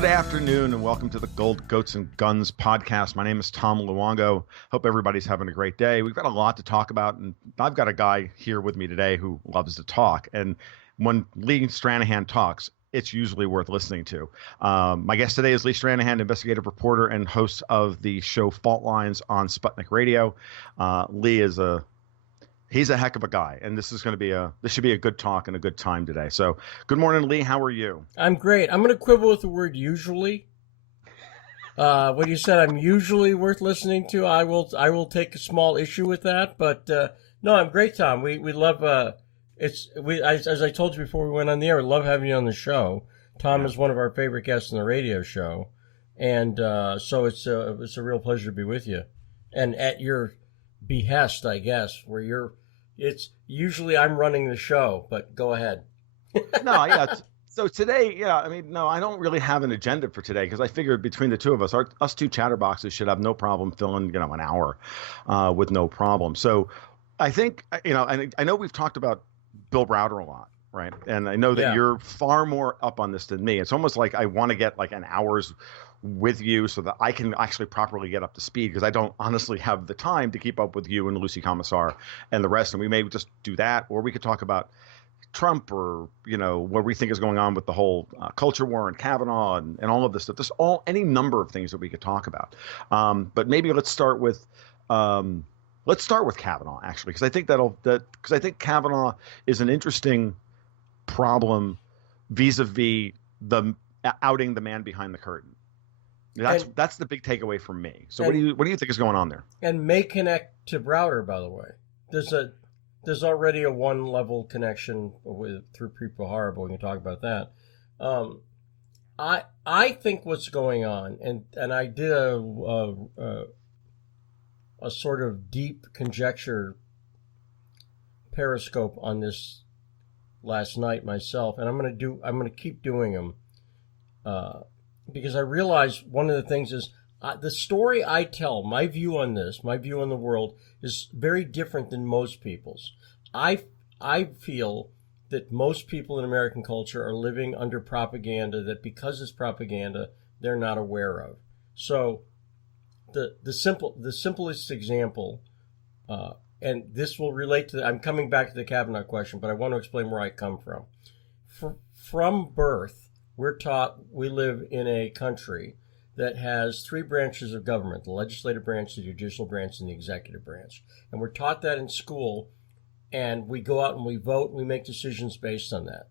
Good afternoon and welcome to the Gold, Goats, and Guns podcast. My name is Tom Luongo. Hope everybody's having a great day. We've got a lot to talk about, and I've got a guy here with me today who loves to talk. And when Lee Stranahan talks, it's usually worth listening to. My guest today is Lee Stranahan, investigative reporter and host of the show Fault Lines on Sputnik Radio. Lee is he's a heck of a guy, and this should be a good talk and a good time today. So good morning, Lee. How are you? I'm great. I'm going to quibble with the word usually. When you said I'm usually worth listening to, I will take a small issue with that. But no, I'm great, Tom. We love as I told you before we went on the air, we love having you on the show. Tom is one of our favorite guests on the radio show, and so it's a real pleasure to be with you, and at your behest, I guess, it's usually I'm running the show, but go ahead. No, yeah. So today, I don't really have an agenda for today because I figured between the two of us, us two chatterboxes should have no problem filling, an hour with no problem. So I think, and I know we've talked about Bill Browder a lot, right? And I know that you're far more up on this than me. It's almost like I want to get like an hour's with you so that I can actually properly get up to speed, because I don't honestly have the time to keep up with you and Lucy Commissar and the rest. And we may just do that, or we could talk about Trump, or what we think is going on with the whole culture war and Kavanaugh and all of this stuff. There's any number of things that we could talk about. But maybe let's start with Kavanaugh, actually, because I think because I think Kavanaugh is an interesting problem vis-a-vis the outing the man behind the curtain. That's the big takeaway from me. So what do you think is going on there? And may connect to Browder, by the way. There's already a one level connection through Preet Bharara, but we can talk about that. I think what's going on, and I did a sort of deep conjecture periscope on this last night myself, and I'm going to keep doing them. Because I realize one of the things is the story I tell, my view on this, my view on the world is very different than most people's. I feel that most people in American culture are living under propaganda that, because it's propaganda, they're not aware of. So the simplest example, and this will relate to I'm coming back to the Kavanaugh question, but I want to explain where I come from. From birth, we're taught we live in a country that has three branches of government: the legislative branch, the judicial branch, and the executive branch. And we're taught that in school, and we go out and we vote and we make decisions based on that.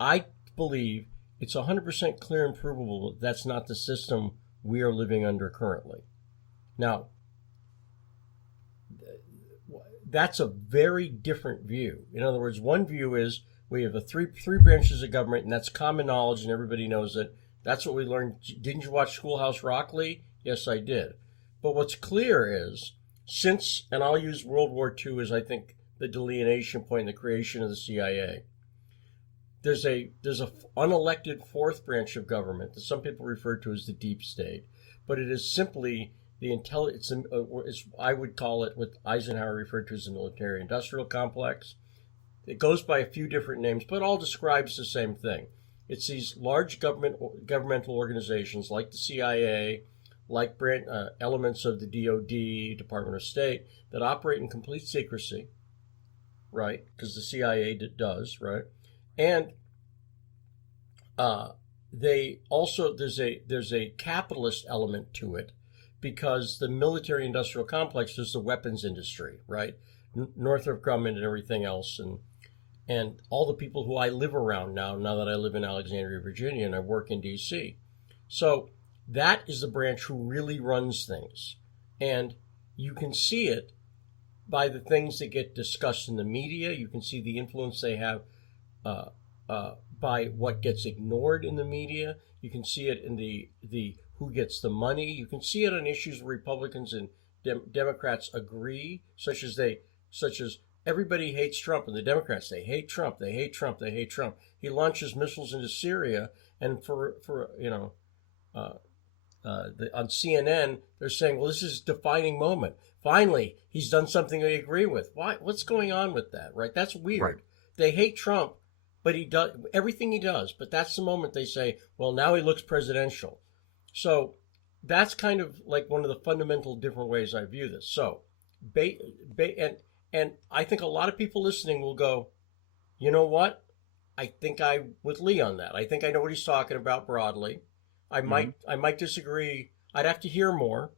I believe it's 100% clear and provable that that's not the system we are living under currently. Now, that's a very different view. In other words, one view is we have the three branches of government, and that's common knowledge, and everybody knows it. That's what we learned. Didn't you watch Schoolhouse Rock, Lee? Yes, I did. But what's clear is, and I'll use World War II as I think the delineation point in the creation of the CIA. There's a unelected fourth branch of government that some people refer to as the deep state, but it is simply the intelligence. I would call it what Eisenhower referred to as the military-industrial complex. It goes by a few different names, but all describes the same thing. It's these large governmental organizations like the CIA, like elements of the DOD, Department of State, that operate in complete secrecy, right? Because the CIA does, right? And they also there's a capitalist element to it, because the military-industrial complex is the weapons industry, right? Northrop Grumman and everything else, and all the people who I live around now that I live in Alexandria, Virginia, and I work in D.C. So that is the branch who really runs things. And you can see it by the things that get discussed in the media. You can see the influence they have by what gets ignored in the media. You can see it in the who gets the money. You can see it on issues where Republicans and Democrats agree, such as everybody hates Trump, and the Democrats, they hate Trump, they hate Trump, they hate Trump. He launches missiles into Syria, and on CNN, they're saying, well, this is a defining moment. Finally, he's done something they agree with. Why? What's going on with that, right? That's weird. Right. They hate Trump, but he does everything he does. But that's the moment they say, well, now he looks presidential. So that's kind of like one of the fundamental different ways I view this. So, and I think a lot of people listening will go, you know what? I think I'm with Lee on that. I think I know what he's talking about broadly. I might disagree. I'd have to hear more.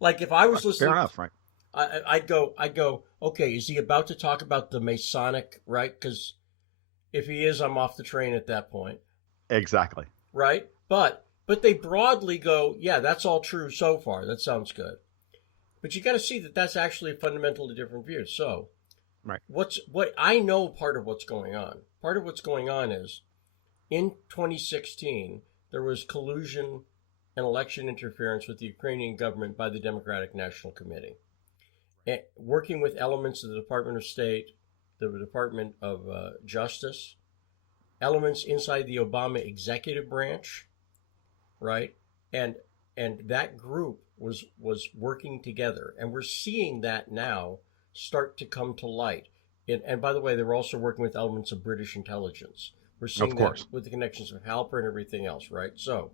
Like if I was listening, fair enough, right? I'd go. Okay, is he about to talk about the Masonic, right? Because if he is, I'm off the train at that point. Exactly. Right, but they broadly go, yeah, that's all true so far. That sounds good, but you got to see that that's actually a fundamentally different view. So, right. What I know, part of what's going on. Part of what's going on is, in 2016, there was collusion and election interference with the Ukrainian government by the Democratic National Committee, working with elements of the Department of State, the Department of Justice, elements inside the Obama executive branch, right? And that group was working together, and we're seeing that now start to come to light. And by the way, they were also working with elements of British intelligence. We're seeing that with the connections of Halper and everything else, right? So,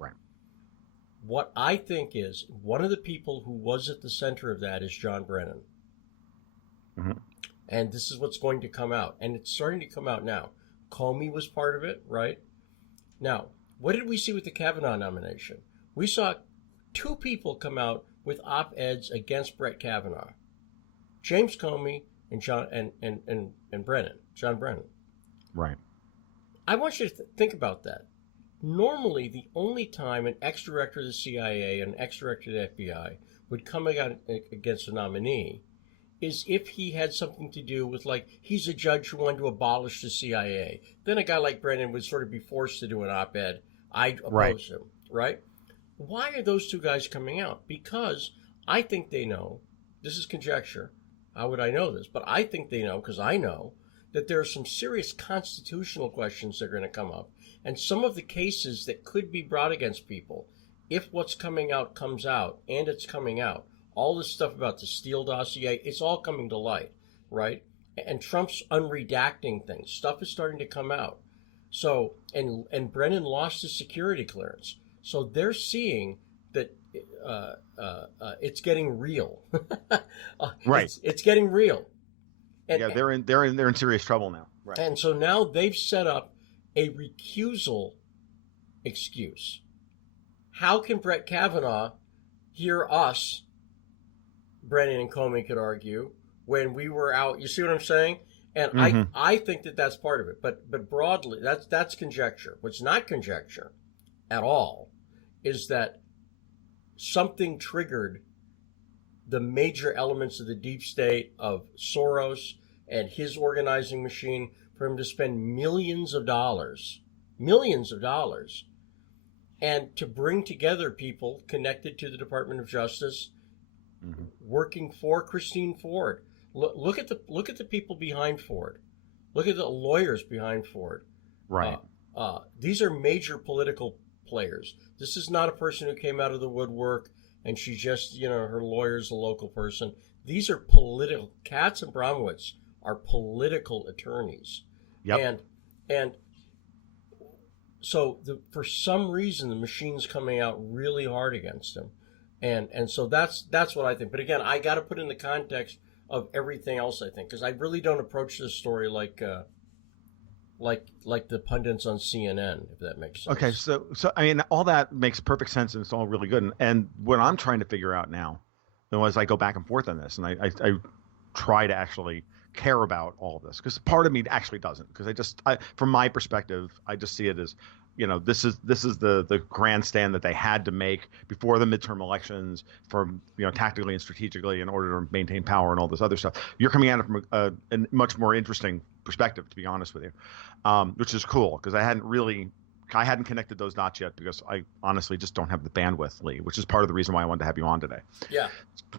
what I think is one of the people who was at the center of that is John Brennan. Mm-hmm. And this is what's going to come out. And it's starting to come out now. Comey was part of it, right? Now, what did we see with the Kavanaugh nomination? We saw two people come out with op-eds against Brett Kavanaugh. James Comey and John Brennan. Right. I want you to think about that. Normally, the only time an ex-director of the CIA and an ex-director of the FBI would come against a nominee is if he had something to do with, like, he's a judge who wanted to abolish the CIA. Then a guy like Brennan would sort of be forced to do an op-ed. I'd oppose him, right? Why are those two guys coming out? Because I think they know, this is conjecture, how would I know this? But I think they know, because I know, that there are some serious constitutional questions that are going to come up. And some of the cases that could be brought against people, if what's coming out comes out, and it's coming out, all this stuff about the Steele dossier, it's all coming to light, right? And Trump's unredacting things. Stuff is starting to come out. So, and Brennan lost his security clearance. So they're seeing that it's getting real. Right. It's getting real. And, yeah, they're in serious trouble now. Right. And so now they've set up a recusal excuse. How can Brett Kavanaugh hear us, Brennan and Comey could argue, when we were out? You see what I'm saying? And I think that that's part of it. But broadly, that's conjecture. What's not conjecture at all is that something triggered the major elements of the deep state of Soros and his organizing machine for him to spend millions of dollars, and to bring together people connected to the Department of Justice, working for Christine Ford. Look at the people behind Ford. Look at the lawyers behind Ford. Right. These are major political players. This is not a person who came out of the woodwork and she just, her lawyer's a local person. These are political. Katz and Bromwitz are political attorneys. Yep. And so for some reason the machine's coming out really hard against him. And so that's what I think. But again, I got to put in the context of everything else, I think, because I really don't approach this story like the pundits on CNN, if that makes sense. Okay, so I mean, all that makes perfect sense, and it's all really good. And what I'm trying to figure out now, as I go back and forth on this, and I try to actually care about all of this, because part of me actually doesn't, because from my perspective, I just see it as, this is the grandstand that they had to make before the midterm elections, from tactically and strategically, in order to maintain power and all this other stuff. You're coming at it from a much more interesting perspective, to be honest with you, which is cool, because I hadn't connected those dots yet, because I honestly just don't have the bandwidth, Lee, which is part of the reason why I wanted to have you on today. Yeah.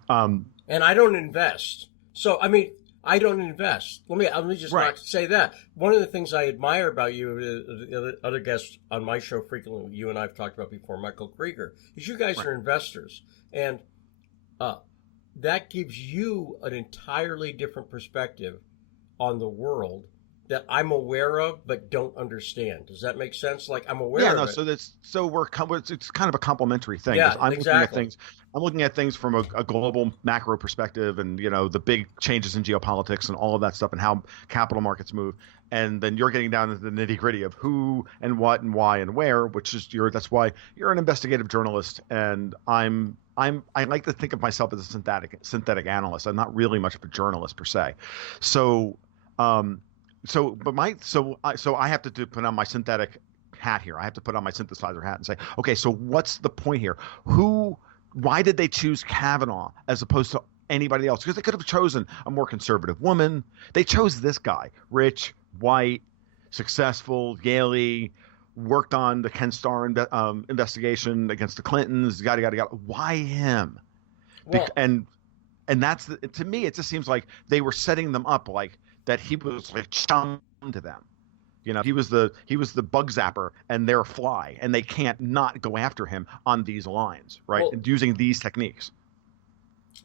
And I don't invest. So, I mean, I don't invest. Let me just not say that. One of the things I admire about you, the other guests on my show frequently, you and I have talked about before, Michael Krieger, is you guys are investors. And that gives you an entirely different perspective on the world that I'm aware of but don't understand. Does that make sense? Like I'm aware Yeah, of no. it. It's kind of a complementary thing because Yeah, exactly. I'm looking at things from a global macro perspective, and the big changes in geopolitics and all of that stuff, and how capital markets move. And then you're getting down into the nitty gritty of who and what and why and where, which is that's why you're an investigative journalist, and I like to think of myself as a synthetic analyst. I'm not really much of a journalist per se, so. So I have to put on my synthetic hat here. I have to put on my synthesizer hat and say, okay, so what's the point here? Why did they choose Kavanaugh as opposed to anybody else? Because they could have chosen a more conservative woman. They chose this guy, rich, white, successful, Yale, worked on the Ken Starr investigation against the Clintons. Yada. Why him? Well, And that's to me, it just seems like they were setting them up like that. He was like chum to them. He was the bug zapper, and they're a fly, and they can't not go after him on these lines, right? well, And using these techniques.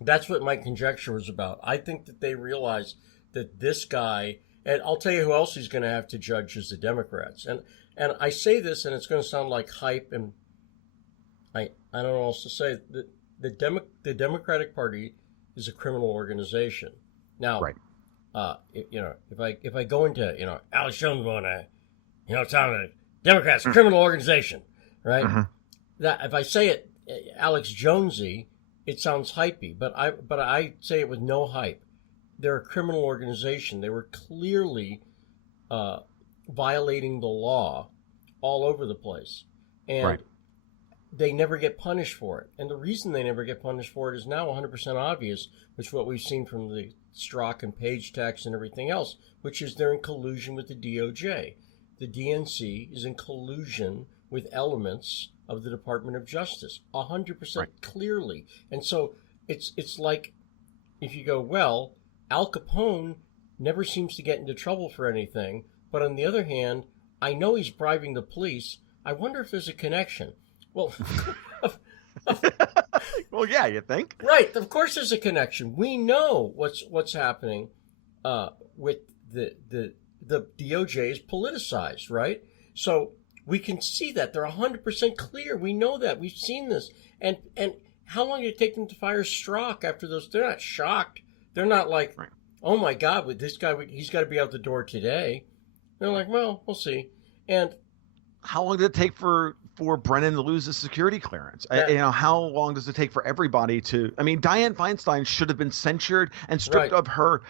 that's what my conjecture was about. I think that they realized that this guy, and I'll tell you who else he's going to have to judge is the Democrats. And I say this, and it's going to sound like hype, and I don't know what else to say. The Democratic Party is a criminal organization. Now, Right. If I go into Alex Jones going telling the Democrats a criminal organization, right? Mhm. That if I say it Alex Jonesy, it sounds hypey, but I say it with no hype. They're a criminal organization. They were clearly violating the law all over the place, and Right. they never get punished for it. And the reason they never get punished for it is now 100% obvious, which is what we've seen from the Strzok and Page text and everything else, which is they're in collusion with the DOJ. The DNC is in collusion with elements of the Department of Justice, 100% Right. clearly. And so it's like if you go, well, Al Capone never seems to get into trouble for anything, but on the other hand, I know he's bribing the police. I wonder if there's a connection. Well, Well, yeah, you think? right. Of course, there's a connection. We know what's happening with the DOJ is politicized, right? So we can see that they're 100% clear. We know that. We've seen this. And how long did it take them to fire Strzok after those? They're not shocked. They're not like, Right. oh my God, with this guy, he's got to be out the door today. They're like, well, we'll see. And How long did it take for Brennan to lose his security clearance? Yeah. How long does it take for everybody to? I mean, Dianne Feinstein should have been censured and stripped Right. of her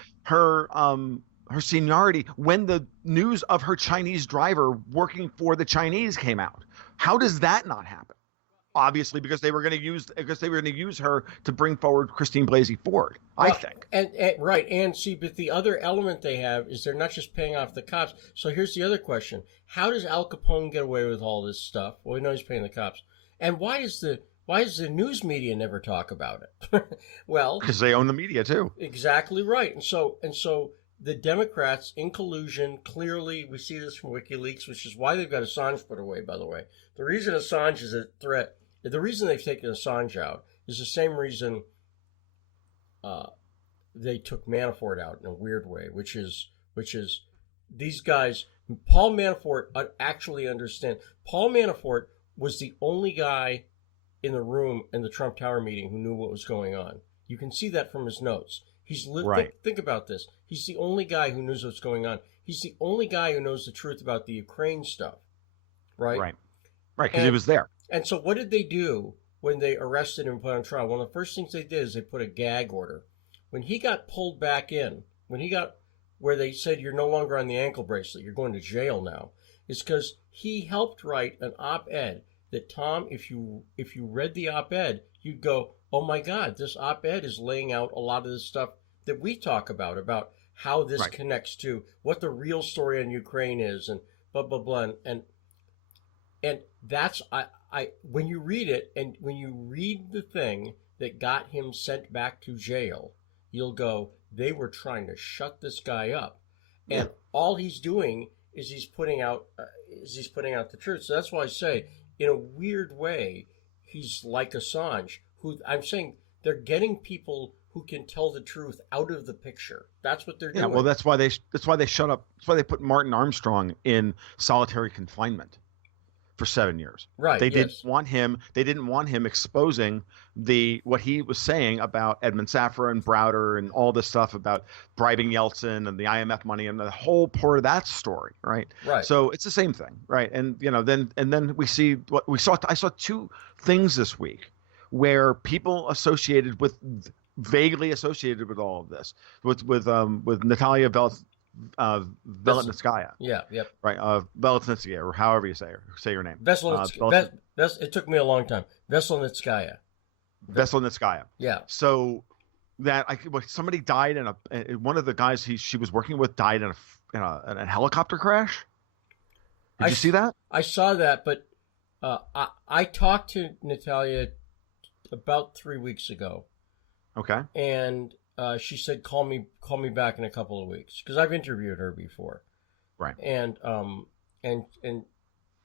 seniority when the news of her Chinese driver working for the Chinese came out. How does that not happen? Obviously, because they were going to use her to bring forward Christine Blasey Ford. I Well, think. and right, and see, but the other element they have is they're not just paying off the cops. So here's the other question: how does Al Capone get away with all this stuff? Well, we know he's paying the cops, and why does the news media never talk about it? Well, Because they own the media too. exactly right, and so the Democrats in collusion. Clearly, we see this from WikiLeaks, which is why they've got Assange put away. By the way, the reason Assange is a threat. The reason they've taken Assange out is the same reason they took Manafort out in a weird way, which is these guys. Paul Manafort actually understand. Paul Manafort was the only guy in the room in the Trump Tower meeting who knew what was going on. You can see that from his notes. Right. Think about this. He's the only guy who knows what's going on. He's the only guy who knows the truth about the Ukraine stuff, right? Right. Because he was there. And so what did they do when they arrested him and put on trial? One of the first things they did is they put a gag order. When he got pulled back in, when he got where they said you're no longer on the ankle bracelet, you're going to jail now, is because he helped write an op-ed that, Tom, if you read the op-ed, you'd go, oh my God, this op-ed is laying out a lot of the stuff that we talk about how this Right. connects to what the real story on Ukraine is and blah, blah, blah. And that's, when you read it and when you read the thing that got him sent back to jail, you'll go, they were trying to shut this guy up. And all he's doing is he's putting out the truth. So that's why I say, in a weird way, he's like Assange, who I'm saying they're getting people who can tell the truth out of the picture. That's what they're Yeah, doing. well, that's why they shut up. That's why they put Martin Armstrong in solitary confinement for 7 years. Right. They Yes. didn't want him. They didn't want him exposing what he was saying about Edmund Safra and Browder and all this stuff about bribing Yeltsin and the IMF money and the whole part of that story, right? Right. So it's the same thing, right? And then we see what we saw. I saw two things this week where people vaguely associated with all of this, with Natalia Veselnitskaya. Yeah. Yep. Right. Veselnitskaya, or however you say your name. It took me a long time. Veselnitskaya. Veselnitskaya. Yeah. So that somebody died one of the guys she was working with died in a helicopter crash. Did you see that? I saw that, but I talked to Natalia about 3 weeks ago. Okay. And she said, "Call me back in a couple of weeks," because I've interviewed her before. Right. And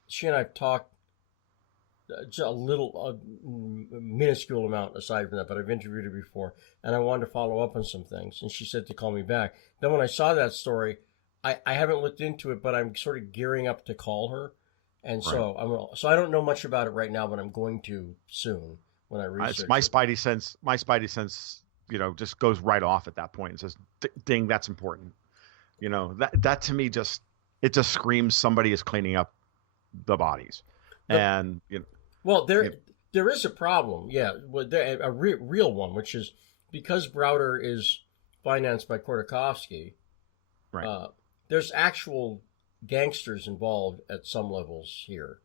she and I've talked a minuscule amount aside from that, but I've interviewed her before, and I wanted to follow up on some things. And she said to call me back. Then when I saw that story, I haven't looked into it, but I'm sort of gearing up to call her, and so I don't know much about it right now, but I'm going to soon when I research. My spidey sense, just goes right off at that point and says, "Ding, that's important." That to me just screams somebody is cleaning up the bodies, and Well, there is a problem, yeah, a real one, which is because Browder is financed by Khodorkovsky. Right. There's actual gangsters involved at some levels here,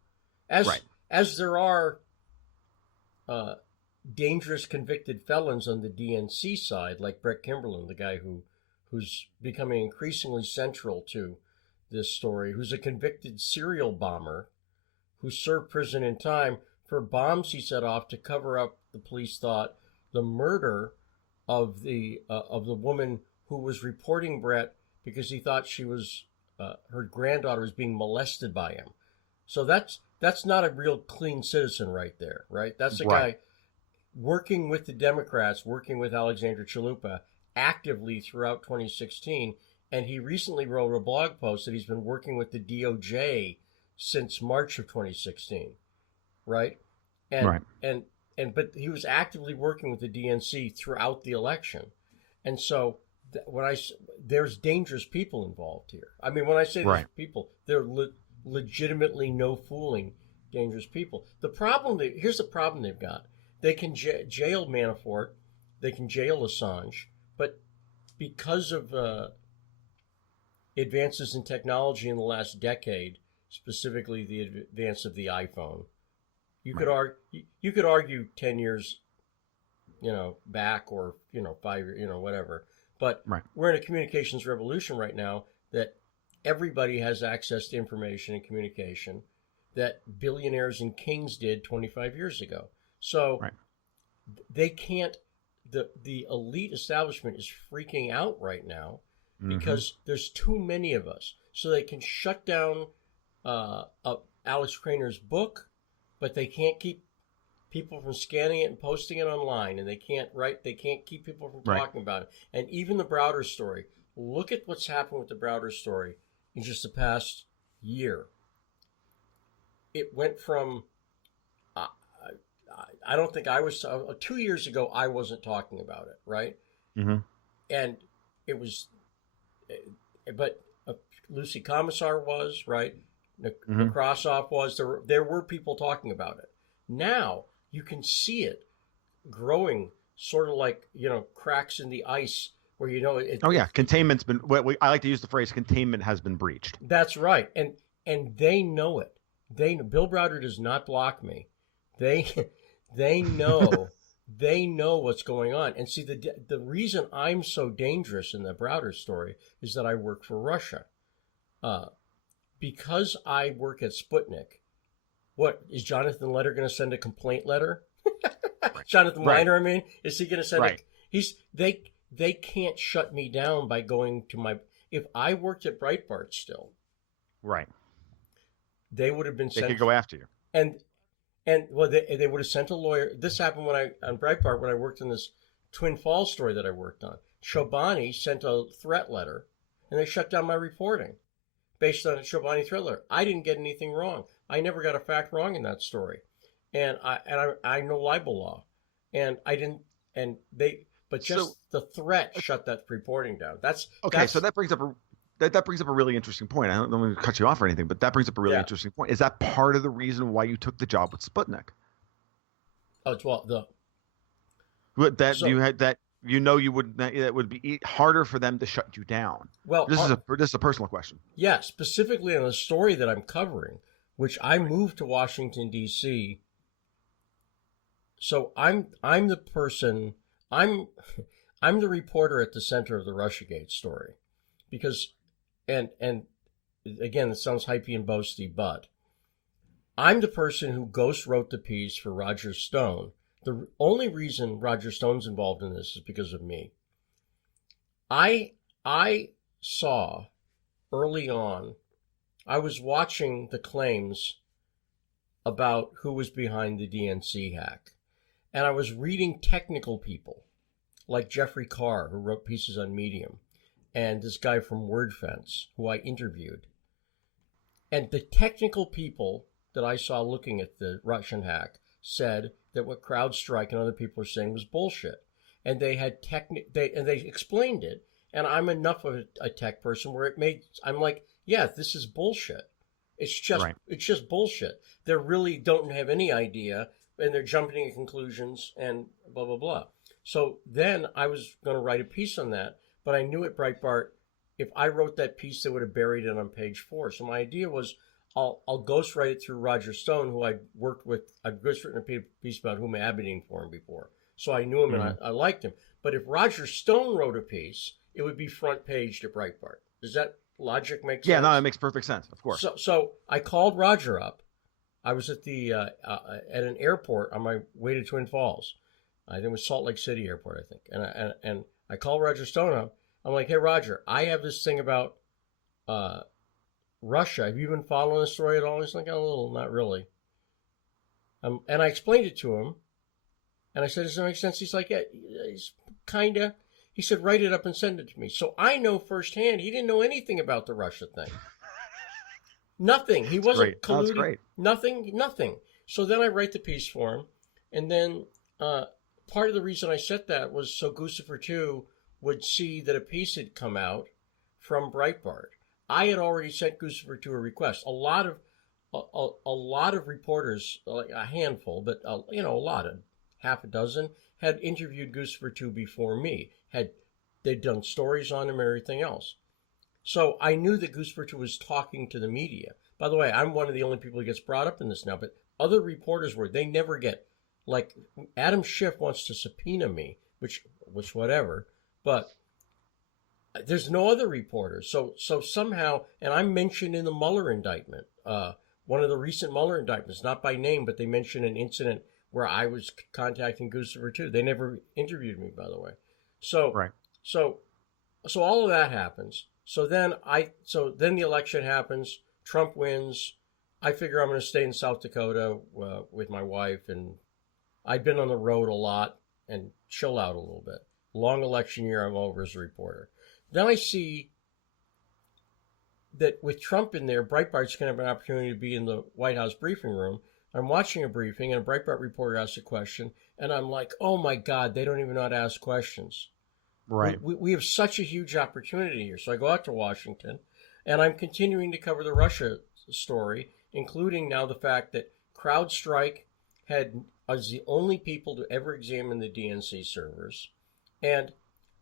as there are dangerous convicted felons on the DNC side, like Brett Kimberlin, the guy who's becoming increasingly central to this story, who's a convicted serial bomber who served prison in time for bombs he set off to cover up, the police thought, the murder of the woman who was reporting Brett because he thought she was her granddaughter was being molested by him. So that's not a real clean citizen right there, right? That's a guy working with the Democrats, working with Alexandra Chalupa actively throughout 2016, and he recently wrote a blog post that he's been working with the DOJ since March of 2016, right? But he was actively working with the DNC throughout the election, and so there's dangerous people involved here. I mean, when I say there's people, they're legitimately no fooling dangerous people. Here's the problem they've got. They can jail Manafort, they can jail Assange, but because of advances in technology in the last decade, specifically the advance of the iPhone, you could argue 10 years, back, or 5 years, whatever. But we're in a communications revolution right now that everybody has access to information and communication that billionaires and kings did 25 years ago. So they can't, the elite establishment is freaking out right now because there's too many of us. So they can shut down Alex Craner's book, but they can't keep people from scanning it and posting it online, and they can't keep people from talking about it. And even the Browder story, look at what's happened with the Browder story in just the past year. It went from, I don't think I was, 2 years ago, I wasn't talking about it, right? Mm-hmm. And it was, but Lucy Commissar was, right? Nekrasov was, there were people talking about it. Now, you can see it growing, sort of like, cracks in the ice where, containment's been, I like to use the phrase, containment has been breached. That's right. And they know it. Bill Browder does not block me. They know, they know what's going on. And see, the reason I'm so dangerous in the Browder story is that I work for Russia. Because I work at Sputnik, what is Jonathan Letter going to send a complaint letter? Jonathan Weiner, I mean, is he going to send they can't shut me down by going to if I worked at Breitbart still. Right. They would have been sent. They could go after you. And well, they would have sent a lawyer. This happened on Breitbart when I worked in this Twin Falls story that I worked on. Chobani sent a threat letter, and they shut down my reporting based on a Chobani threat letter. I didn't get anything wrong. I never got a fact wrong in that story, and I know libel law, and I didn't, and they, but just the threat shut that reporting down. That's okay. So that brings up a really interesting point. I don't want to cut you off or anything, but that brings up a really interesting point. Is that part of the reason why you took the job with Sputnik? Oh, it's well it would be harder for them to shut you down. Well, this is a personal question. Yeah, specifically on the story that I'm covering, which I moved to Washington D.C. So I'm the person, I'm the reporter at the center of the Russiagate story, because and again, it sounds hypey and boasty, but I'm the person who ghost wrote the piece for Roger Stone. The only reason Roger Stone's involved in this is because of me. I saw early on, I was watching the claims about who was behind the DNC hack, and I was reading technical people like Jeffrey Carr, who wrote pieces on Medium, and this guy from WordFence, who I interviewed. And the technical people that I saw looking at the Russian hack said that what CrowdStrike and other people were saying was bullshit. And they had they explained it. And I'm enough of a tech person where I'm like, yeah, this is bullshit. It's just bullshit. They really don't have any idea, and they're jumping to conclusions and blah, blah, blah. So then I was going to write a piece on that, but I knew at Breitbart, if I wrote that piece, they would have buried it on page 4. So my idea was, I'll ghostwrite it through Roger Stone, who I worked with. I've ghostwritten a piece about Huma Abedin for him before. So I knew him and I liked him. But if Roger Stone wrote a piece, it would be front page to Breitbart. Does that logic make sense? Yeah, no, it makes perfect sense, of course. So I called Roger up. I was at at an airport on my way to Twin Falls. I think it was Salt Lake City Airport, I think. And I called Roger Stone up. I'm like, hey, Roger, I have this thing about Russia. Have you been following the story at all? He's like, a little, not really. And I explained it to him. And I said, does that make sense? He's like, yeah, he's kind of. He said, write it up and send it to me. So I know firsthand he didn't know anything about the Russia thing. Nothing. He wasn't colluding. That's great. Nothing. So then I write the piece for him. And then part of the reason I said that was so Guccifer 2 would see that a piece had come out from Breitbart. I had already sent Guccifer 2 a request. A lot of reporters, like a handful, but a lot of half a dozen, had interviewed Guccifer 2 before me. They'd done stories on him and everything else. So I knew that Guccifer 2 was talking to the media. By the way, I'm one of the only people who gets brought up in this now, but other reporters they never get, like Adam Schiff wants to subpoena me, which whatever, but there's no other reporters. So somehow, and I'm mentioned in the Mueller indictment, one of the recent Mueller indictments, not by name, but they mentioned an incident where I was contacting Guccifer 2. They never interviewed me, by the way. So all of that happens. So then the election happens. Trump wins. I figure I'm going to stay in South Dakota with my wife, and I've been on the road a lot and chill out a little bit. Long election year, I'm over as a reporter. Then I see that with Trump in there, Breitbart's going to have an opportunity to be in the White House briefing room. I'm watching a briefing, and a Breitbart reporter asks a question, and I'm like, oh my God, they don't even know how to ask questions. Right. We have such a huge opportunity here. So I go out to Washington, and I'm continuing to cover the Russia story, including now the fact that CrowdStrike was the only people to ever examine the DNC servers. And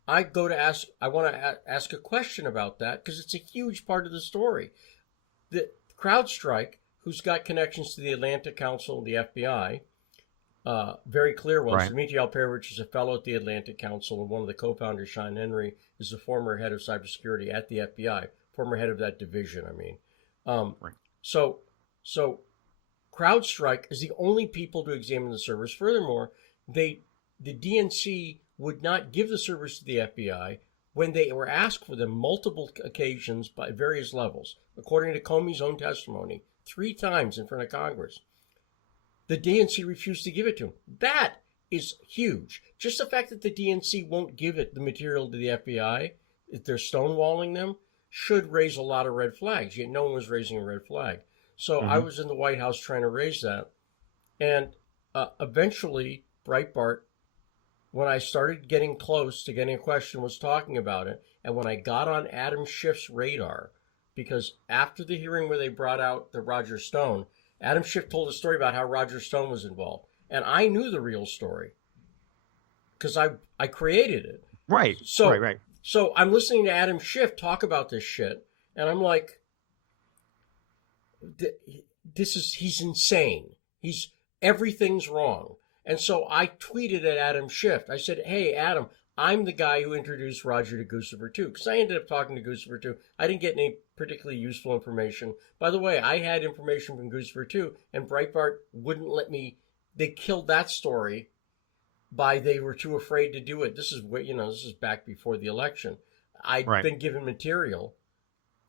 I want to ask a question about that because it's a huge part of the story. The CrowdStrike, who's got connections to the Atlantic Council and the FBI, very clear ones. Right. Dmitry Alperovich is a fellow at the Atlantic Council, and one of the co-founders, Sean Henry, is the former head of cybersecurity at the FBI, former head of that division, Right. So CrowdStrike is the only people to examine the servers. Furthermore, the DNC would not give the servers to the FBI when they were asked for them multiple occasions by various levels. According to Comey's own testimony, 3 times in front of Congress. The DNC refused to give it to him. That is huge. Just the fact that the DNC won't give it the material to the FBI, if they're stonewalling them, should raise a lot of red flags. Yet no one was raising a red flag. So I was in the White House trying to raise that. And eventually, Breitbart, when I started getting close to getting a question, was talking about it. And when I got on Adam Schiff's radar, because after the hearing where they brought out the Roger Stone, Adam Schiff told a story about how Roger Stone was involved. And I knew the real story because I created it. Right. So, right. So I'm listening to Adam Schiff talk about this shit, and I'm like, he's insane. Everything's wrong. And so I tweeted at Adam Schiff. I said, hey, Adam, I'm the guy who introduced Roger to Guccifer 2, because I ended up talking to Guccifer 2. I didn't get any particularly useful information. By the way, I had information from Guccifer 2, and Breitbart wouldn't let me. They killed that story they were too afraid to do it. This is this is back before the election. I'd been given material,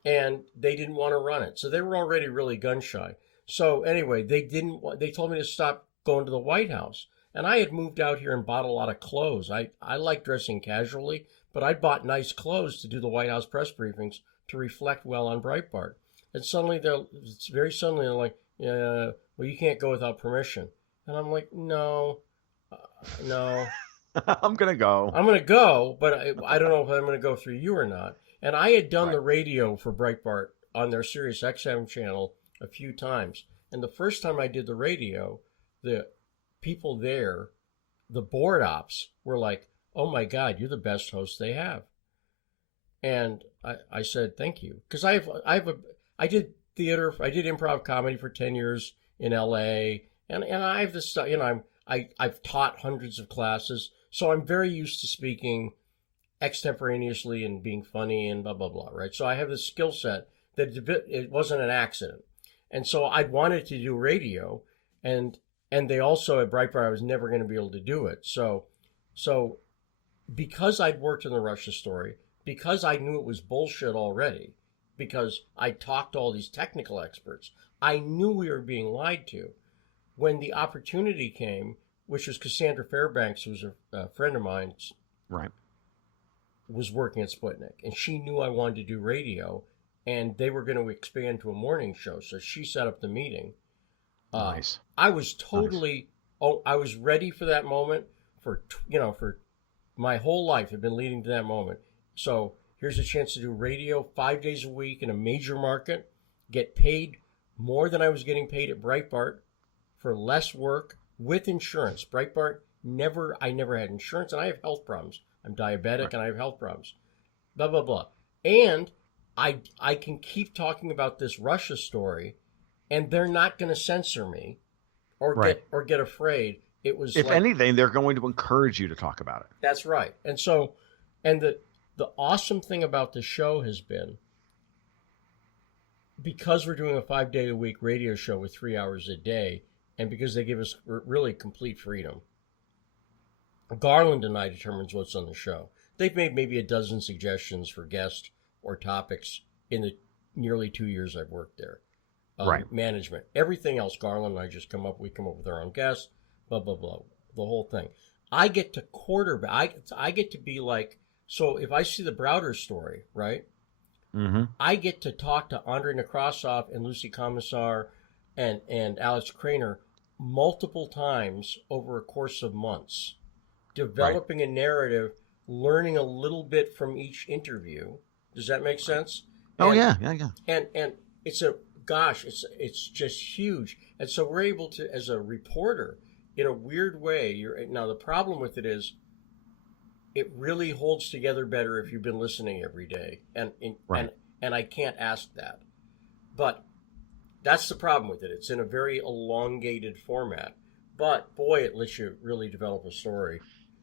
and they didn't want to run it. So they were already really gun shy. So anyway, they told me to stop going to the White House. And I had moved out here and bought a lot of clothes. I like dressing casually, but I bought nice clothes to do the White House press briefings to reflect well on Breitbart. And very suddenly they're like, well, you can't go without permission. And I'm like, no. I'm going to go. I'm going to go, but I don't know if I'm going to go through you or not. And I had done the radio for Breitbart on their Sirius XM channel a few times. And the first time I did the radio, the people there, the board ops, were like, oh my God, you're the best host they have. And I said, thank you. Because I did theater, I did improv comedy for 10 years in LA. And I have this stuff, I've taught hundreds of classes. So I'm very used to speaking extemporaneously and being funny and blah, blah, blah, right? So I have this skill set that it wasn't an accident. And so I wanted to do radio, and they also at Breitbart, I was never going to be able to do it. So because I'd worked in the Russia story, because I knew it was bullshit already, because I talked to all these technical experts, I knew we were being lied to. When the opportunity came, which was Cassandra Fairbanks, who was a friend of mine, was working at Sputnik, and she knew I wanted to do radio, and they were going to expand to a morning show, so she set up the meeting. Nice. I was totally. I was ready for that moment. For my whole life, had been leading to that moment. So here's a chance to do radio 5 days a week in a major market, get paid more than I was getting paid at Breitbart for less work with insurance. Breitbart I never had insurance, and I have health problems. I'm diabetic and I have health problems. Blah blah blah. And I can keep talking about this Russia story, and they're not going to censor me or get afraid. It was, if anything, they're going to encourage you to talk about it. That's right. And so, and the awesome thing about the show has been, because we're doing a 5 day a week radio show with 3 hours a day, and because they give us really complete freedom, Garland and I determines what's on the show. They've made maybe a dozen suggestions for guests or topics in the nearly 2 years I've worked there. Management. Everything else, Garland and I just we come up with our own guests, blah, blah, blah, the whole thing. I get to quarterback. I get to be like, so if I see the Browder story, right, I get to talk to Andrei Nekrasov and Lucy Commissar and Alex Craner multiple times over a course of months, developing a narrative, learning a little bit from each interview. Does that make sense? Yeah. And it's it's just huge. And so we're able to, as a reporter, in a weird way, now the problem with it is, it really holds together better if you've been listening every day. And I can't ask that. But that's the problem with it. It's in a very elongated format. But boy, it lets you really develop a story.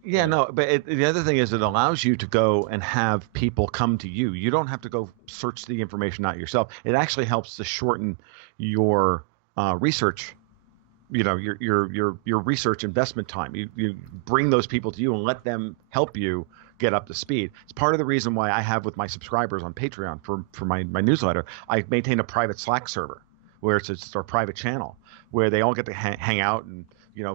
Yeah, no, but the other thing is it allows you to go and have people come to you. You don't have to go search the information out yourself. It actually helps to shorten your research, your research investment time. You bring those people to you and let them help you get up to speed. It's part of the reason why I have with my subscribers on Patreon for my newsletter, I maintain a private Slack server where it's our private channel where they all get to hang out and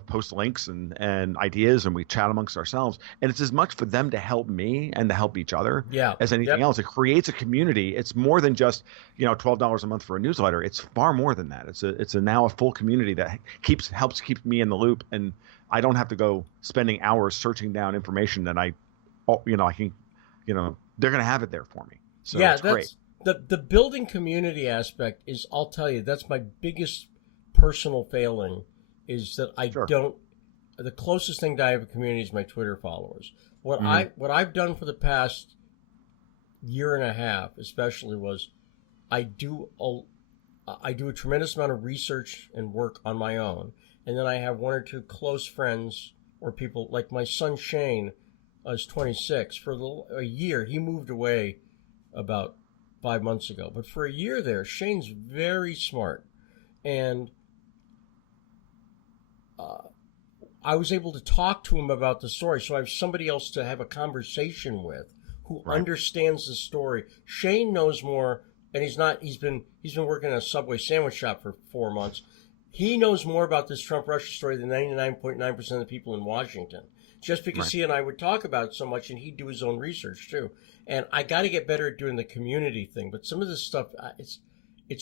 post links and ideas, and we chat amongst ourselves. And it's as much for them to help me and to help each other Yeah. as anything else. It creates a community. It's more than just, $12 a month for a newsletter. It's far more than that. It's now a full community that helps keep me in the loop, and I don't have to go spending hours searching down information that I can, they're going to have it there for me. So yeah, it's great. The building community aspect is, I'll tell you, that's my biggest personal failing, is that I don't, the closest thing to I have a community is my Twitter followers. What I've done for the past year and a half, especially, was I do a tremendous amount of research and work on my own. And then I have one or two close friends or people, like my son Shane is 26. For a year, he moved away about 5 months ago. But for a year there, Shane's very smart. And I was able to talk to him about the story. So I have somebody else to have a conversation with who understands the story. Shane knows more, and he's been working in a Subway sandwich shop for 4 months. He knows more about this Trump-Russia story than 99.9% of the people in Washington, just because he and I would talk about it so much, and he'd do his own research too. And I got to get better at doing the community thing. But some of this stuff, it's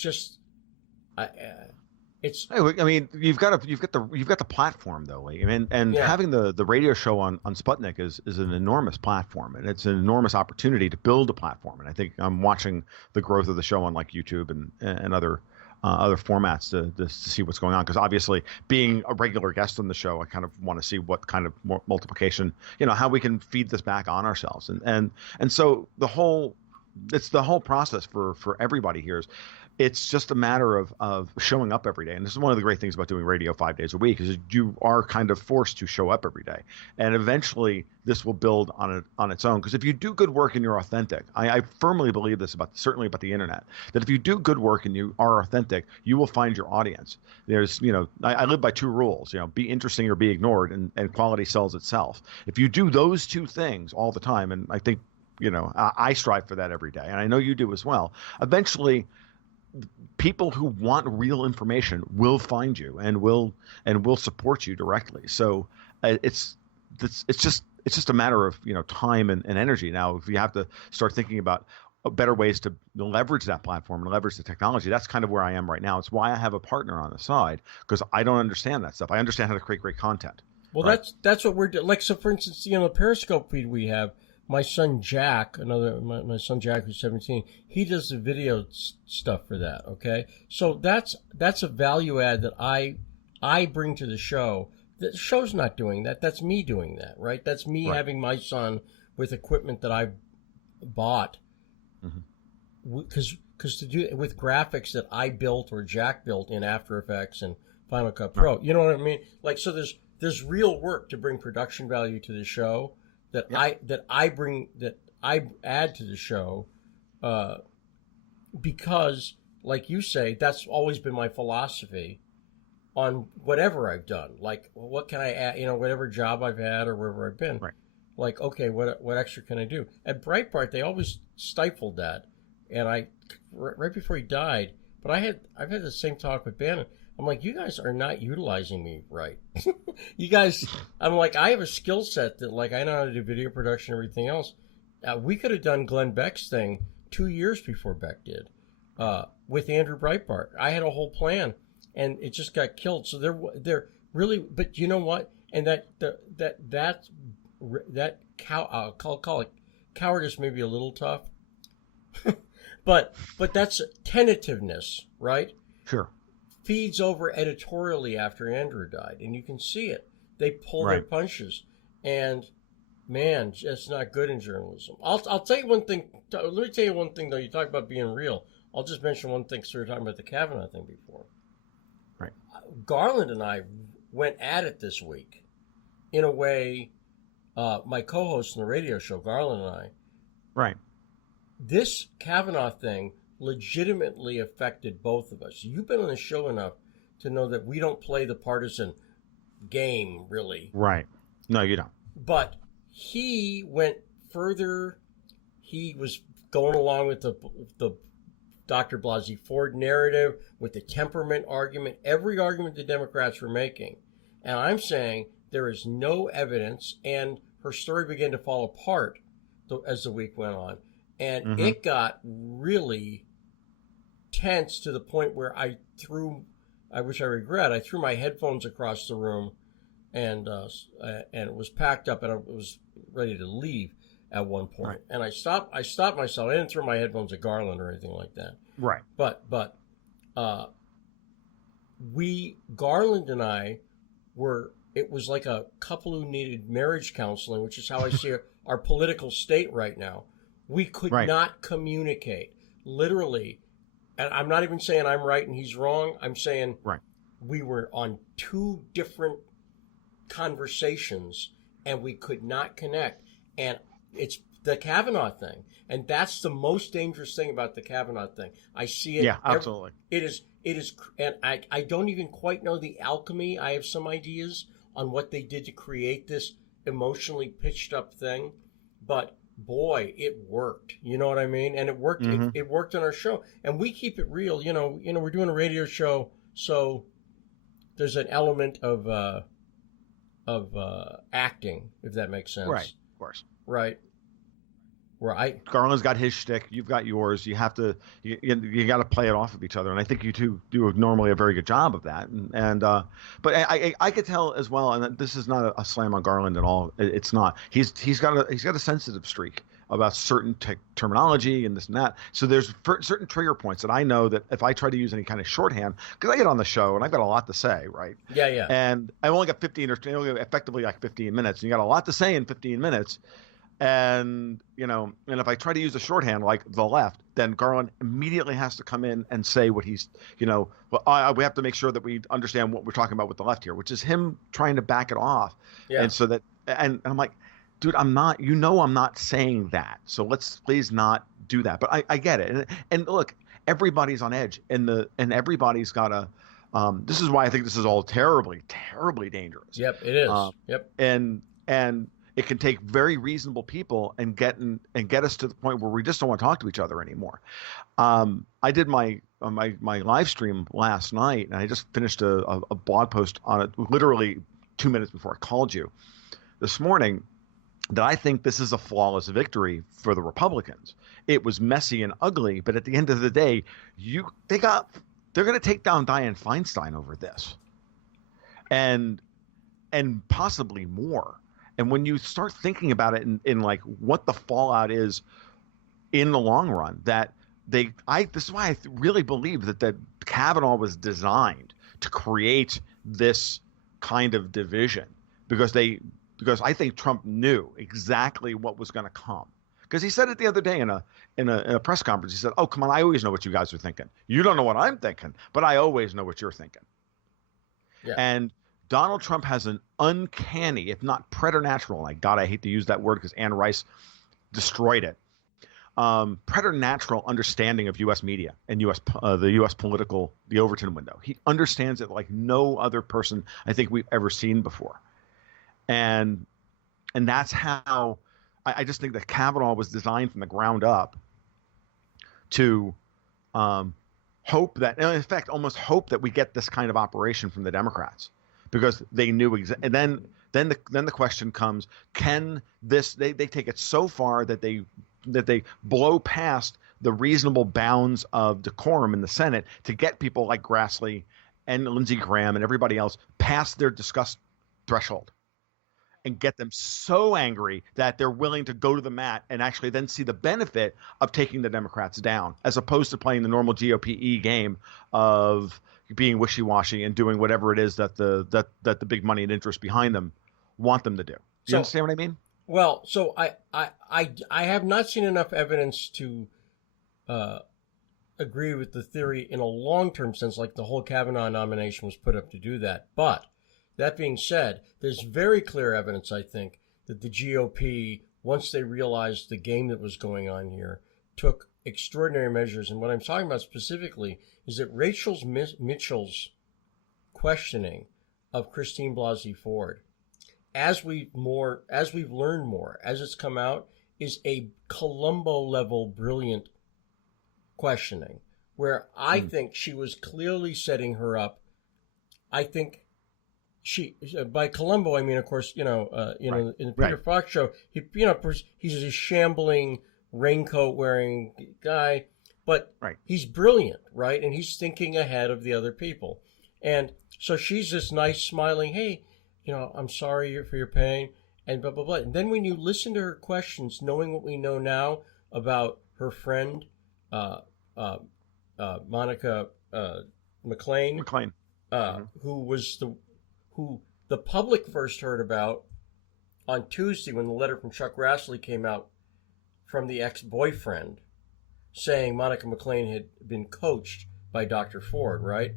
just, it's. I mean, you've got the platform though, Lee. I mean, and having the radio show on Sputnik is an enormous platform, and it's an enormous opportunity to build a platform. And I think I'm watching the growth of the show on like YouTube and other formats to see what's going on, because obviously being a regular guest on the show, I kind of want to see what kind of multiplication, how we can feed this back on ourselves, and so the whole process for everybody here is, it's just a matter of showing up every day. And this is one of the great things about doing radio 5 days a week, is you are kind of forced to show up every day. And eventually this will build on its own. Because if you do good work and you're authentic, I firmly believe this certainly about the internet, that if you do good work and you are authentic, you will find your audience. There's, I live by two rules, be interesting or be ignored, and quality sells itself. If you do those two things all the time, and I think, I strive for that every day, and I know you do as well, eventually people who want real information will find you and will support you directly. So it's just a matter of time and energy. Now, if you have to start thinking about better ways to leverage that platform and leverage the technology, that's kind of where I am right now. It's why I have a partner on the side, because I don't understand that stuff. I understand how to create great content. Well, that's what we're doing. Like, so for instance, the Periscope feed we have, my son Jack, my son Jack, who's 17, he does the video stuff for that. Okay, so that's a value add that I bring to the show. The show's not doing that. That's me doing that, right? That's me having my son with equipment that I bought, because to do it with graphics that I built or Jack built in After Effects and Final Cut Pro. You know what I mean? Like, so there's real work to bring production value to the show. That I add to the show, because, like you say, that's always been my philosophy on whatever I've done. Like, what can I add? Whatever job I've had or wherever I've been. Right. Like, okay, what extra can I do? At Breitbart, they always stifled that, and right before he died. But I've had the same talk with Bannon. I'm like, you guys are not utilizing me right. You guys, I'm like, I have a skill set that, like, I know how to do video production and everything else. We could have done Glenn Beck's thing 2 years before Beck did, with Andrew Breitbart. I had a whole plan, and it just got killed. So they're really, but you know what? And I'll call it cowardice, maybe a little tough, but that's tentativeness, right? Sure. Feeds over editorially after Andrew died, and you can see it. They pull their punches, and man, it's not good in journalism. I'll tell you one thing. Let me tell you one thing, though. You talk about being real. I'll just mention one thing. So we were talking about the Kavanaugh thing before. Right. Garland and I went at it this week, in a way. My co-host on the radio show, Garland and I. Right. This Kavanaugh thing legitimately affected both of us. You've been on the show enough to know that we don't play the partisan game, really. Right. No, you don't. But he went further. He was going along with the Dr. Blasey Ford narrative, with the temperament argument, every argument the Democrats were making. And I'm saying there is no evidence, and her story began to fall apart as the week went on. And it got really tense to the point where which I regret, I threw my headphones across the room, and it was packed up, and I was ready to leave at one point. Right. And I stopped myself. I didn't throw my headphones at Garland or anything like that. Right. But Garland and I it was like a couple who needed marriage counseling, which is how I see our political state right now. We could not communicate, literally. And I'm not even saying I'm right and he's wrong. I'm saying we were on two different conversations and we could not connect. And it's the Kavanaugh thing. And that's the most dangerous thing about the Kavanaugh thing. I see it. Yeah, absolutely. It is, and I don't even quite know the alchemy. I have some ideas on what they did to create this emotionally pitched up thing. But boy, it worked. You know what I mean? And it worked. It worked on our show, and we keep it real. You know, we're doing a radio show, so there's an element of acting, if that makes sense. Right. Of course. Right. Garland's got his shtick. You've got yours. You have to. You got to play it off of each other, and I think you two do normally a very good job of that. But I could tell as well, and this is not a slam on Garland at all. It's not. He's got a sensitive streak about certain terminology and this and that. So there's certain trigger points that I know that if I try to use any kind of shorthand, because I get on the show and I've got a lot to say, right? Yeah. And I've only got effectively like 15 minutes, and you got a lot to say in 15 minutes. And if I try to use a shorthand like the left, then Garland immediately has to come in and say what he's, we have to make sure that we understand what we're talking about with the left here, which is him trying to back it off. Yeah. And so that, and I'm like, dude, I'm not saying that. So let's please not do that. But I get it. And look, everybody's on edge, and everybody's got a. This is why I think this is all terribly, terribly dangerous. Yep, it is. Yep. And it can take very reasonable people and get us to the point where we just don't want to talk to each other anymore. I did my live stream last night, and I just finished a blog post on it literally 2 minutes before I called you this morning, that I think this is a flawless victory for the Republicans. It was messy and ugly, but at the end of the day, they're going to take down Dianne Feinstein over this, and possibly more. And when you start thinking about it in like what the fallout is in the long run, this is why I really believe that Kavanaugh was designed to create this kind of division, because I think Trump knew exactly what was going to come. Because he said it the other day in a press conference. He said, "Oh, come on, I always know what you guys are thinking. You don't know what I'm thinking, but I always know what you're thinking." Yeah. And Donald Trump has an uncanny, if not preternatural, and I hate to use that word because Anne Rice destroyed it, preternatural understanding of U.S. media and the U.S. political, the Overton window. He understands it like no other person I think we've ever seen before. And that's how I just think that Kavanaugh was designed from the ground up to hope that, in fact, almost hope that we get this kind of operation from the Democrats. Because they knew and then the question comes: can this? They take it so far that they blow past the reasonable bounds of decorum in the Senate to get people like Grassley and Lindsey Graham and everybody else past their disgust threshold, and get them so angry that they're willing to go to the mat and actually then see the benefit of taking the Democrats down, as opposed to playing the normal GOP game of being wishy-washy and doing whatever it is that the big money and interest behind them want them to do. Do you understand what I mean? Well, so I have not seen enough evidence to agree with the theory in a long-term sense, like the whole Kavanaugh nomination was put up to do that. But that being said, there's very clear evidence, I think, that the GOP, once they realized the game that was going on here, took extraordinary measures. And what I'm talking about specifically is that Rachel Mitchell's questioning of Christine Blasey Ford, as we've learned more, as it's come out, is a Columbo level brilliant questioning, where I think she was clearly setting her up. I think by Columbo, I mean, of course, in the Peter Fox show, he's a shambling raincoat wearing guy, but he's brilliant, right? And he's thinking ahead of the other people. And so she's this nice smiling, hey, I'm sorry for your pain, and blah, blah, blah. And then when you listen to her questions, knowing what we know now about her friend, Monica McCain, who the public first heard about on Tuesday when the letter from Chuck Grassley came out from the ex-boyfriend saying Monica McCain had been coached by Dr. Ford, right?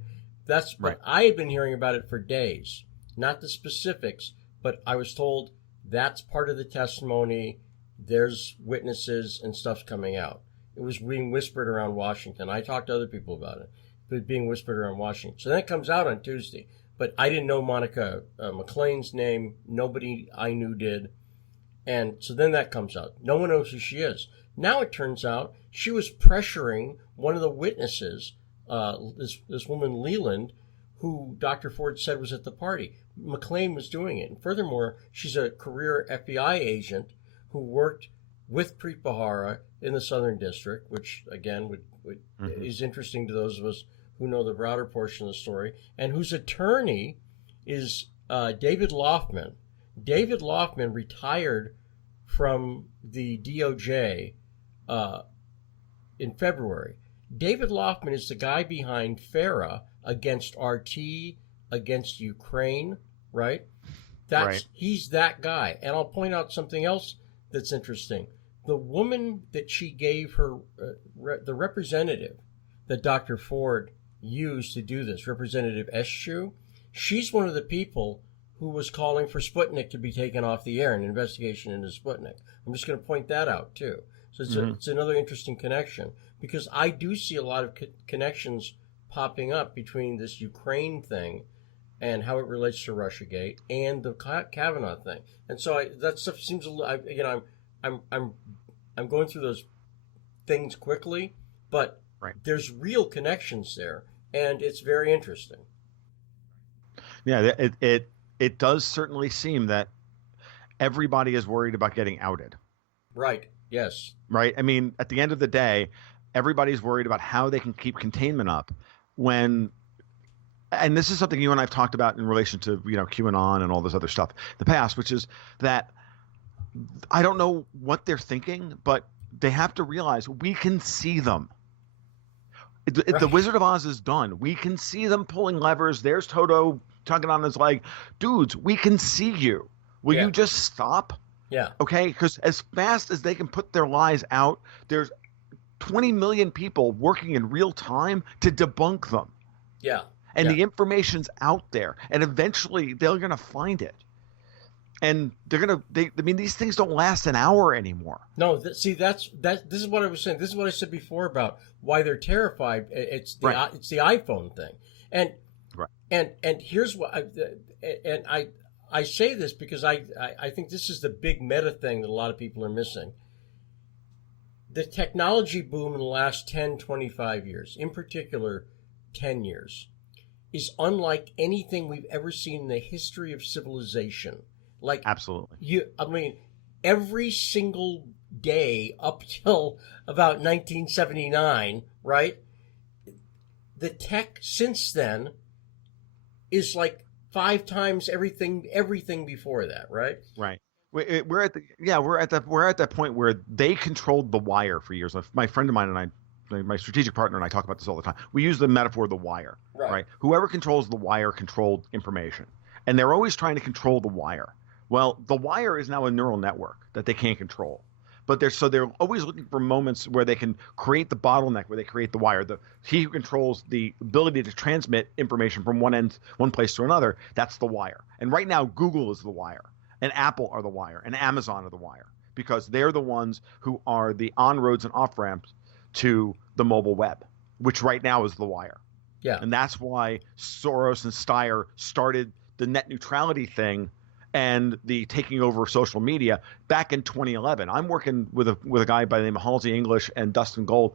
But I had been hearing about it for days. Not the specifics, but I was told that's part of the testimony. There's witnesses and stuff's coming out. It was being whispered around Washington. I talked to other people about it. It was being whispered around Washington. So that comes out on Tuesday. But I didn't know Monica McCain's name. Nobody I knew did. And so then that comes out. No one knows who she is. Now it turns out she was pressuring one of the witnesses, this woman Leland, who Dr. Ford said was at the party. McCain was doing it. And furthermore, she's a career FBI agent who worked with Preet Bharara in the Southern District, which, again, is interesting to those of us who know the broader portion of the story, and whose attorney is David Loffman. David Loffman retired from the DOJ in February. David Loffman is the guy behind FARA against RT, against Ukraine, right? He's that guy. And I'll point out something else that's interesting. The woman that she gave her, the representative that Dr. Ford used to do this, Representative Eschew, she's one of the people who was calling for Sputnik to be taken off the air, an investigation into Sputnik. I'm just going to point that out, too. So it's another interesting connection, because I do see a lot of connections popping up between this Ukraine thing and how it relates to Russiagate and the Kavanaugh thing. And so that stuff seems a little, I'm going through those things quickly, but there's real connections there, and it's very interesting. Yeah, it does certainly seem that everybody is worried about getting outed. Right. Yes. Right. I mean, at the end of the day, everybody's worried about how they can keep containment up and this is something you and I've talked about in relation to, QAnon and all this other stuff in the past, which is that I don't know what they're thinking, but they have to realize we can see them. The Wizard of Oz is done. We can see them pulling levers. There's Toto tugging on his leg. Dudes, we can see you. Will you just stop? Yeah. Okay? Because as fast as they can put their lies out, there's 20 million people working in real time to debunk them. Yeah. And the information's out there. And eventually they're going to find it. And these things don't last an hour anymore. No, this is what I was saying. This is what I said before about why they're terrified. It's the iPhone thing. And here's what I say this because I think this is the big meta thing that a lot of people are missing. The technology boom in the last 10, 25 years, in particular 10 years, is unlike anything we've ever seen in the history of civilization. Absolutely. Every single day up till about 1979, right? The tech since then is like 5 times everything before that, right? Right. We're at that point where they controlled the wire for years. My friend of mine and I, my strategic partner and I talk about this all the time. We use the metaphor of the wire, right? Whoever controls the wire controlled information, and they're always trying to control the wire. Well, the wire is now a neural network that they can't control. But they're always looking for moments where they can create the bottleneck, where they create the wire. He who controls the ability to transmit information from one place to another, that's the wire. And right now, Google is the wire, and Apple are the wire, and Amazon are the wire, because they're the ones who are the on-roads and off-ramps to the mobile web, which right now is the wire. Yeah. And that's why Soros and Steyer started the net neutrality thing and the taking over of social media back in 2011. I'm working with a guy by the name of Halsey English and Dustin Gold,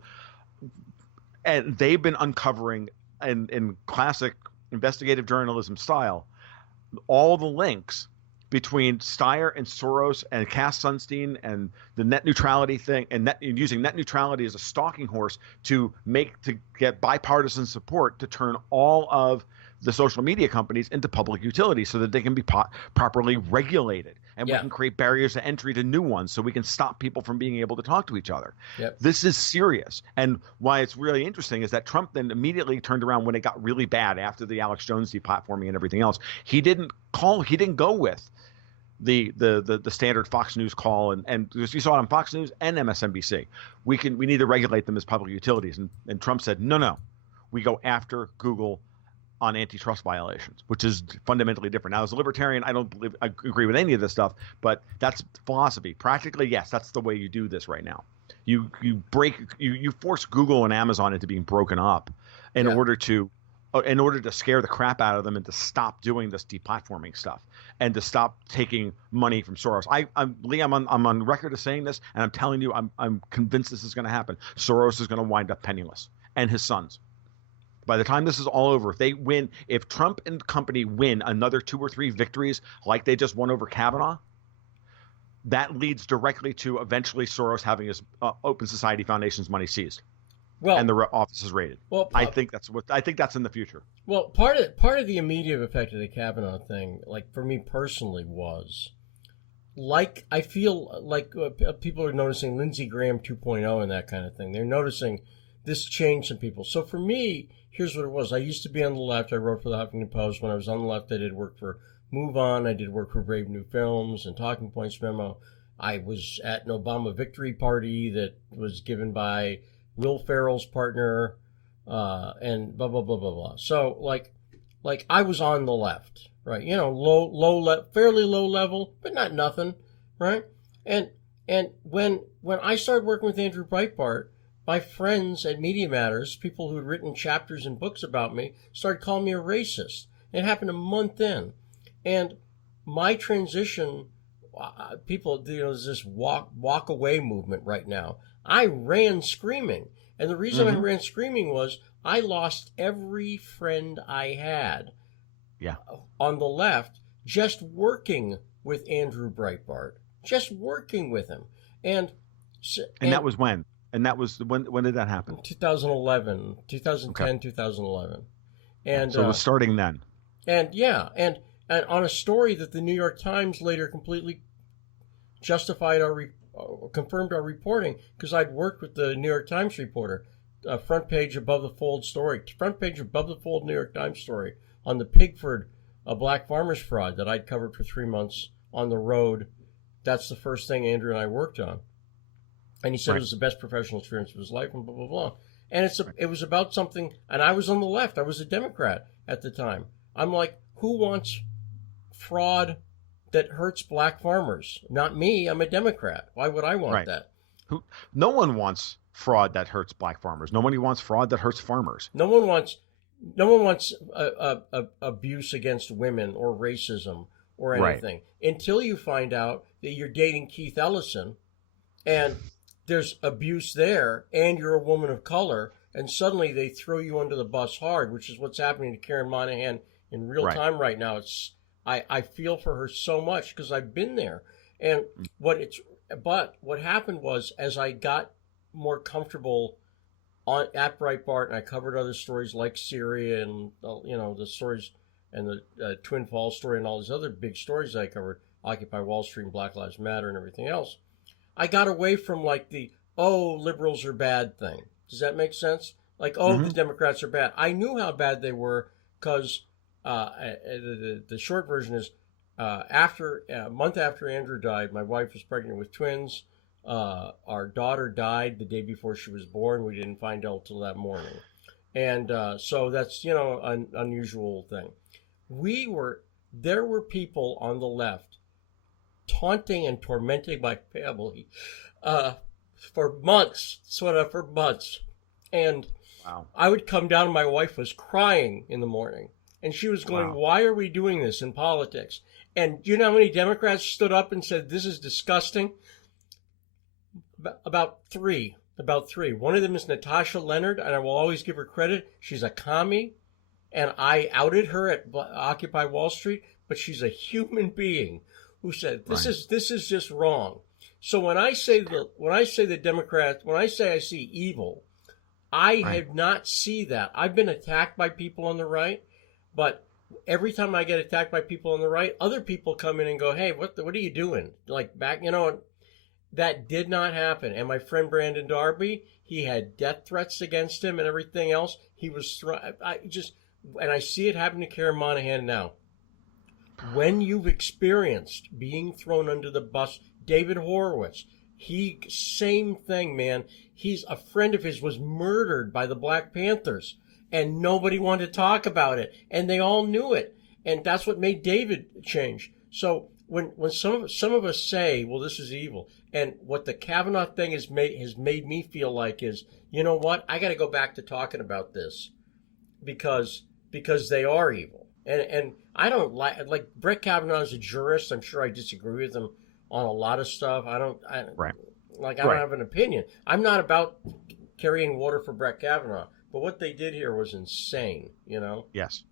and they've been uncovering in classic investigative journalism style all the links between Steyer and Soros and Cass Sunstein and the net neutrality thing, and using net neutrality as a stalking horse to get bipartisan support to turn all of the social media companies into public utilities so that they can be properly regulated, and we can create barriers to entry to new ones so we can stop people from being able to talk to each other. Yep. This is serious. And why it's really interesting is that Trump then immediately turned around when it got really bad after the Alex Jones deplatforming and everything else. He didn't go with the standard Fox News call, and you saw it on Fox News and MSNBC. We need to regulate them as public utilities, and Trump said no, we go after Google on antitrust violations, which is fundamentally different. Now, as a libertarian, I agree with any of this stuff, but that's philosophy. Practically, yes, that's the way you do this right now. You force Google and Amazon into being broken up in order to scare the crap out of them and to stop doing this deplatforming stuff and to stop taking money from Soros. Lee, I'm on record as saying this, and I'm telling you, I'm convinced this is going to happen. Soros is going to wind up penniless, and his sons. By the time this is all over, if Trump and company win another 2 or 3 victories like they just won over Kavanaugh, that leads directly to eventually Soros having his Open Society Foundation's money seized. And the office is raided. Well, I think that's in the future. Well, part of the immediate effect of the Kavanaugh thing, like for me personally, was like I feel like people are noticing Lindsey Graham 2.0 and that kind of thing. They're noticing this change in people. So for me, here's what it was. I used to be on the left. I wrote for the Huffington Post. When I was on the left, I did work for Move On. I did work for Brave New Films and Talking Points Memo. I was at an Obama victory party that was given by Will Ferrell's partner, and blah, blah, blah, blah, blah. So, like I was on the left, right? You know, fairly low level, but not nothing, right? And when I started working with Andrew Breitbart, my friends at Media Matters, people who had written chapters and books about me, started calling me a racist. It happened a month in. And my transition, people, there's this walk away movement right now. I ran screaming. And the reason I ran screaming was I lost every friend I had on the left just working with Andrew Breitbart, just working with him. And that was when? And that was when did that happen? 2011, 2010, 2011. And so it was starting then. And and on a story that the New York Times later completely justified confirmed our reporting, because I'd worked with the New York Times reporter, front page above the fold New York Times story on the Pigford black farmers fraud that I'd covered for 3 months on the road. That's the first thing Andrew and I worked on. And he said it was the best professional experience of his life, and blah, blah, blah. And it was about something, and I was on the left. I was a Democrat at the time. I'm like, who wants fraud that hurts black farmers? Not me. I'm a Democrat. Why would I want that? No one wants fraud that hurts black farmers. Nobody wants fraud that hurts farmers. No one wants abuse against women or racism or anything until you find out that you're dating Keith Ellison and there's abuse there, and you're a woman of color, and suddenly they throw you under the bus hard, which is what's happening to Karen Monahan in real time right now. I feel for her so much because I've been there. And what happened was, as I got more comfortable at Breitbart, and I covered other stories like Syria and the stories and the Twin Falls story and all these other big stories I covered, Occupy Wall Street and Black Lives Matter and everything else, I got away from like the, liberals are bad thing. Does that make sense? Like, the Democrats are bad. I knew how bad they were because the short version is a month after Andrew died, my wife was pregnant with twins. Our daughter died the day before she was born. We didn't find out till that morning. And so that's, an unusual thing. There were people on the left taunting and tormenting my family for months, for months. And I would come down and my wife was crying in the morning. And she was going, why are we doing this in politics? And do you know how many Democrats stood up and said, this is disgusting? About three. One of them is Natasha Leonard, and I will always give her credit. She's a commie. And I outed her at Occupy Wall Street. but she's a human being who said this Right. is just wrong. So when I say the Democrats, when I say I see evil, I Right. have not see that. I've been attacked by people on the right, but every time I get attacked by people on the right, other people come in and go, "Hey, what are you doing?" Like back, that did not happen. And my friend Brandon Darby, he had death threats against him and everything else. He was and I see it happen to Karen Monahan now. When you've experienced being thrown under the bus, David Horowitz, same thing, man. He's a friend of his was murdered by the Black Panthers, and nobody wanted to talk about it, and they all knew it, and that's what made David change. So when some of us say, well, this is evil, and what the Kavanaugh thing has made me feel like is, you know what, I got to go back to talking about this because they are evil, and I don't like Brett Kavanaugh is a jurist. I'm sure I disagree with him on a lot of stuff. I don't have an opinion. I'm not about carrying water for Brett Kavanaugh, but what they did here was insane, Yes.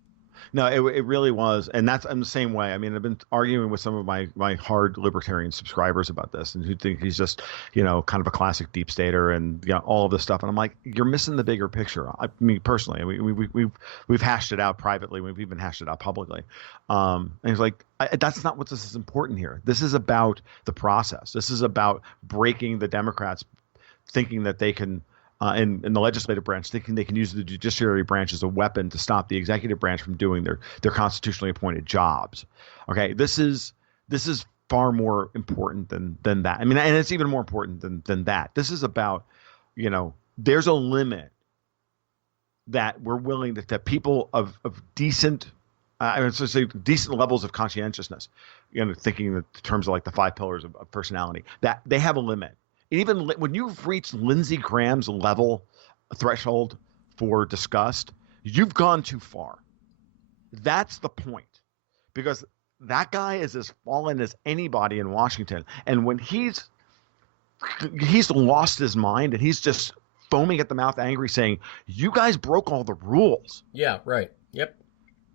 No, it really was. And I'm the same way. I mean, I've been arguing with some of my hard libertarian subscribers about this and who think he's just, kind of a classic deep stater and, all of this stuff. And I'm like, you're missing the bigger picture. I mean, personally, we've hashed it out privately. We've even hashed it out publicly. And he's like, that's not what this is important here. This is about the process. This is about breaking the Democrats thinking that they can, in the legislative branch, thinking they can use the judiciary branch as a weapon to stop the executive branch from doing their constitutionally appointed jobs. Okay, this is far more important than that. I mean, and it's even more important than that. This is about, there's a limit that we're willing that people of decent, I would say decent levels of conscientiousness, thinking in terms of like the 5 pillars of personality, that they have a limit. Even when you've reached Lindsey Graham's level threshold for disgust, you've gone too far. That's the point, because that guy is as fallen as anybody in Washington. And when he's lost his mind and he's just foaming at the mouth, angry, saying, "You guys broke all the rules." Yeah, right. Yep.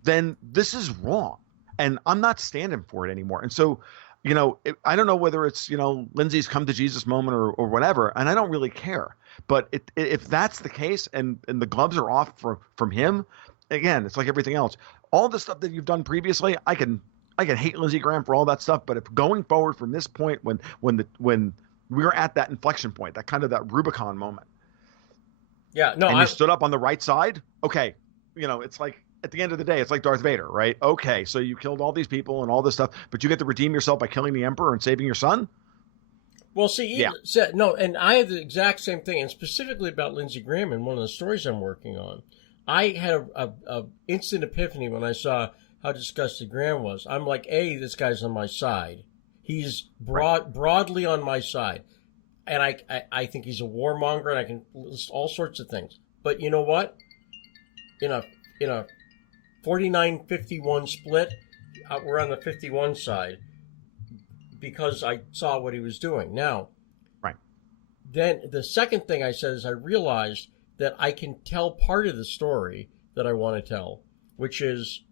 Then this is wrong, and I'm not standing for it anymore. And so, I don't know whether it's, Lindsey's come to Jesus moment or whatever, and I don't really care. But if that's the case and the gloves are off from him, again, it's like everything else. All the stuff that you've done previously, I can hate Lindsey Graham for all that stuff. But if going forward from this point, when we're at that inflection point, that Rubicon moment, yeah, no, and you stood up on the right side, okay, it's like, at the end of the day, it's like Darth Vader, right? Okay, so you killed all these people and all this stuff, but you get to redeem yourself by killing the Emperor and saving your son? Well, see, no, and I had the exact same thing, and specifically about Lindsey Graham in one of the stories I'm working on. I had a instant epiphany when I saw how disgusted Graham was. I'm like, this guy's on my side. He's broadly on my side. And I think he's a warmonger, and I can list all sorts of things. But you know what? In a 49-51 split, we're on the 51 side because I saw what he was doing. Now, right. Then the second thing I said is I realized that I can tell part of the story that I want to tell, which is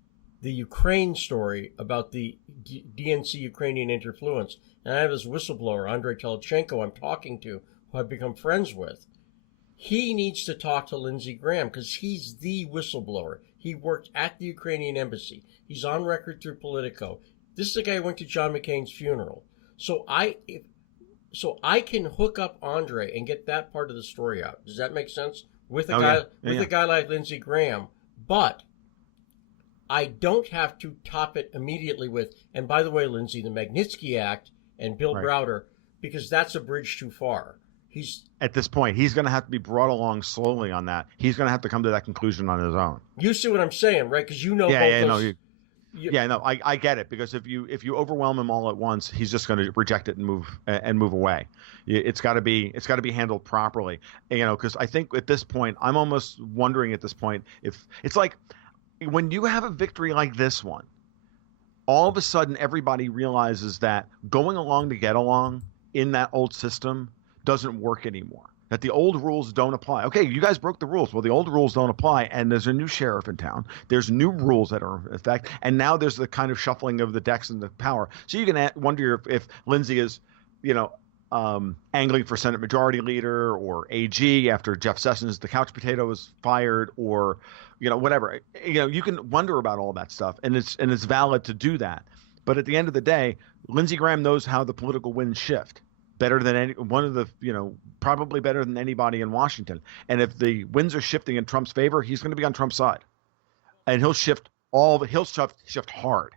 the Ukraine story about the DNC Ukrainian interfluence. And I have this whistleblower, Andrei Telchenko, I'm talking to, who I've become friends with. He needs to talk to Lindsey Graham because he's the whistleblower. He worked at the Ukrainian embassy. He's on record through Politico. This is the guy who went to John McCain's funeral. So I can hook up Andre and get that part of the story out. Does that make sense? With a guy like Lindsey Graham, but I don't have to top it immediately with. And by the way, Lindsey, the Magnitsky Act and Bill Browder, because that's a bridge too far. At this point, he's going to have to be brought along slowly on that. He's going to have to come to that conclusion on his own. You see what I'm saying, right? Because both those. I get it, because if you overwhelm him all at once, he's just going to reject it and move away. It's got to be handled properly, because I think at this point, I'm almost wondering at this point if it's like when you have a victory like this one, all of a sudden everybody realizes that going along to get along in that old system doesn't work anymore. that the old rules don't apply. Okay, you guys broke the rules. Well, the old rules don't apply, and there's a new sheriff in town. There's new rules that are in effect, and now there's the kind of shuffling of the decks and the power. So you can wonder if Lindsey is, angling for Senate Majority Leader or AG after Jeff Sessions, the couch potato, was fired, or whatever. You can wonder about all that stuff, and it's valid to do that. But at the end of the day, Lindsey Graham knows how the political winds shift better than probably better than anybody in Washington. And if the winds are shifting in Trump's favor, he's going to be on Trump's side, and he'll shift hard,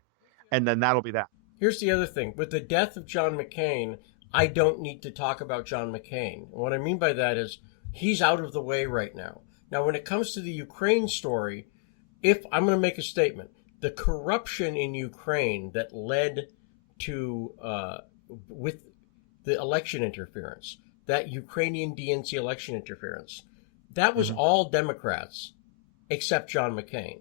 and then that'll be that. Here's the other thing: with the death of John McCain, I don't need to talk about John McCain. What I mean by that is he's out of the way right now. Now, when it comes to the Ukraine story, if I'm going to make a statement, the corruption in Ukraine that led to with the election interference, that Ukrainian DNC election interference, that was all Democrats except John McCain.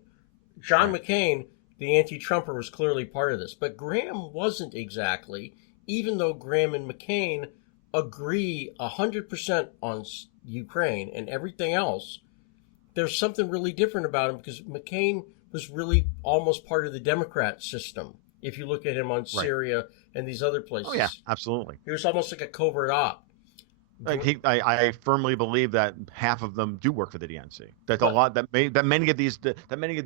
John McCain, the anti-Trumper, was clearly part of this, but Graham wasn't exactly, even though Graham and McCain agree 100% on Ukraine and everything else. There's something really different about him because McCain was really almost part of the Democrat system. If you look at him on Syria and these other places. Oh yeah, absolutely. He was almost like a covert op. I firmly believe that half of them do work for the DNC. That many of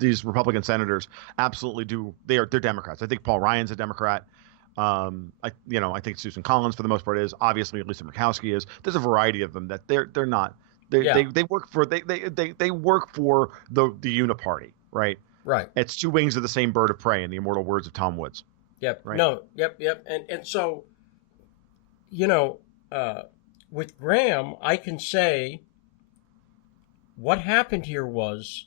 these Republican senators absolutely do. They're Democrats. I think Paul Ryan's a Democrat. I think Susan Collins for the most part is. Obviously, Lisa Murkowski is. There's a variety of them that they're not. They work for they work for the uniparty, right? Right. It's two wings of the same bird of prey, in the immortal words of Tom Woods. Yep. Right? No. Yep. And so, with Graham, I can say what happened here was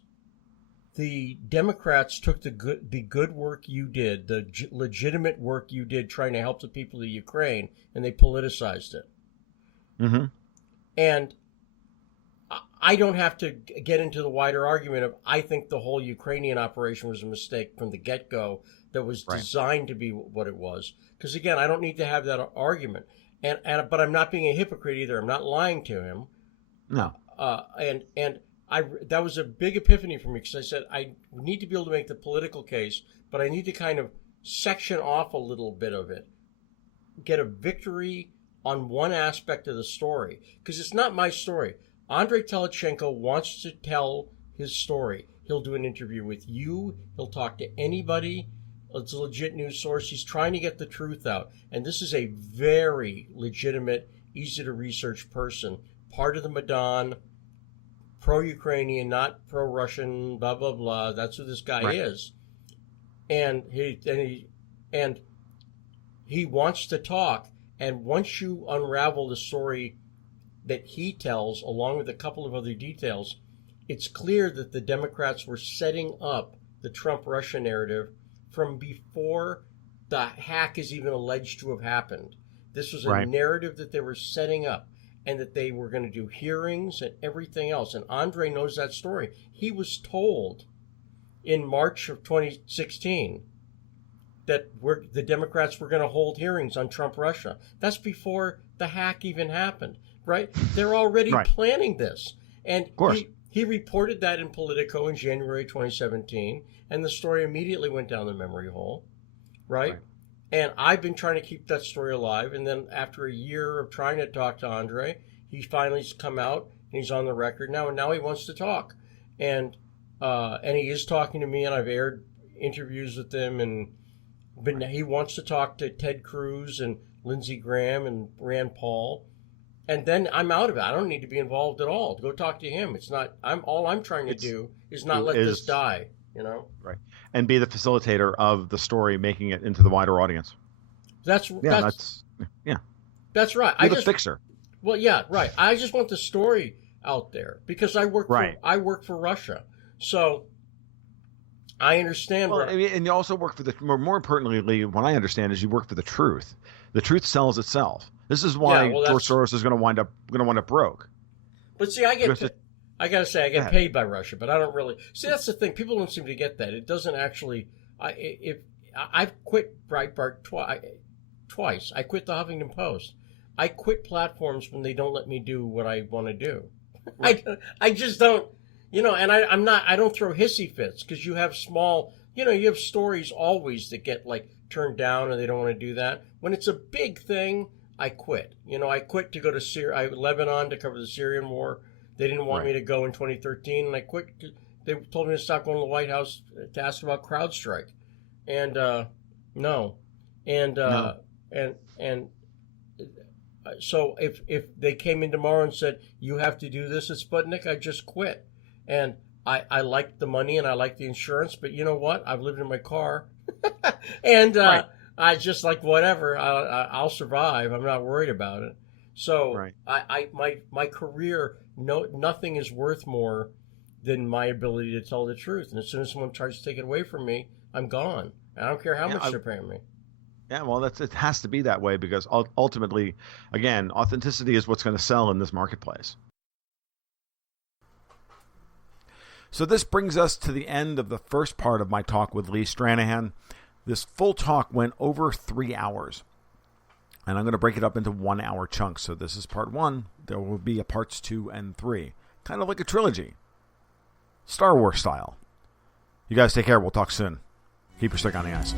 the Democrats took the good work you did, the legitimate work you did trying to help the people of Ukraine, and they politicized it. Mm-hmm. And I don't have to get into the wider argument of I think the whole Ukrainian operation was a mistake from the get-go that was designed to be what it was. Because, again, I don't need to have that argument. But I'm not being a hypocrite either. I'm not lying to him. No. That was a big epiphany for me because I said I need to be able to make the political case, but I need to kind of section off a little bit of it, get a victory on one aspect of the story. Because it's not my story. Andrei Telitschenko wants to tell his story. He'll do an interview with you. He'll talk to anybody. It's a legit news source. He's trying to get the truth out. And this is a very legitimate, easy-to-research person. Part of the Maidan, pro-Ukrainian, not pro-Russian, blah, blah, blah. That's who this guy is. And he wants to talk. And once you unravel the story that he tells, along with a couple of other details, it's clear that the Democrats were setting up the Trump-Russia narrative from before the hack is even alleged to have happened. This was a narrative that they were setting up, and that they were going to do hearings and everything else. And Andrei knows that story. He was told in March of 2016 that the Democrats were going to hold hearings on Trump-Russia. That's before the hack even happened. Right? They're already planning this. And he reported that in Politico in January 2017, and the story immediately went down the memory hole. Right? And I've been trying to keep that story alive, and then after a year of trying to talk to Andrei, he finally's come out, and he's on the record now, and now he wants to talk. And he is talking to me, and I've aired interviews with him, but he wants to talk to Ted Cruz and Lindsey Graham and Rand Paul. And then I'm out of it. I don't need to be involved at all. Go talk to him. It's not. All I'm trying to do is not let this die. Right. And be the facilitator of the story, making it into the wider audience. That's right. You're the fixer. Well, yeah, right. I just want the story out there because I work for Russia, so I understand. Well, and you also work for the more importantly, what I understand is you work for the truth. The truth sells itself. This is why George Soros is going to wind up broke. But see, I gotta say, I get paid by Russia, but I don't really. See, that's the thing. People don't seem to get that. It doesn't actually. I've quit Breitbart twice. I quit the Huffington Post. I quit platforms when they don't let me do what I want to do. Right. I just don't, and I don't throw hissy fits because you have small, you have stories always that get like turned down and they don't want to do that. When it's a big thing, I quit. I quit to go to Lebanon to cover the Syrian war. They didn't want me to go in 2013, and I quit. They told me to stop going to the White House to ask about CrowdStrike, and no, and No. and so if they came in tomorrow and said you have to do this at Sputnik, I just quit. And I like the money and I like the insurance, but you know what? I've lived in my car, and I just like whatever. I'll survive. I'm not worried about it. So my career, nothing is worth more than my ability to tell the truth. And as soon as someone tries to take it away from me, I'm gone. I don't care how much they're paying me. Yeah, well, it has to be that way because ultimately, again, authenticity is what's going to sell in this marketplace. So this brings us to the end of the first part of my talk with Lee Stranahan. This full talk went over 3 hours, and I'm going to break it up into 1 hour chunks. So this is part 1. There will be a parts 2 and 3, kind of like a trilogy, Star Wars style. You guys take care. We'll talk soon. Keep your stick on the ice.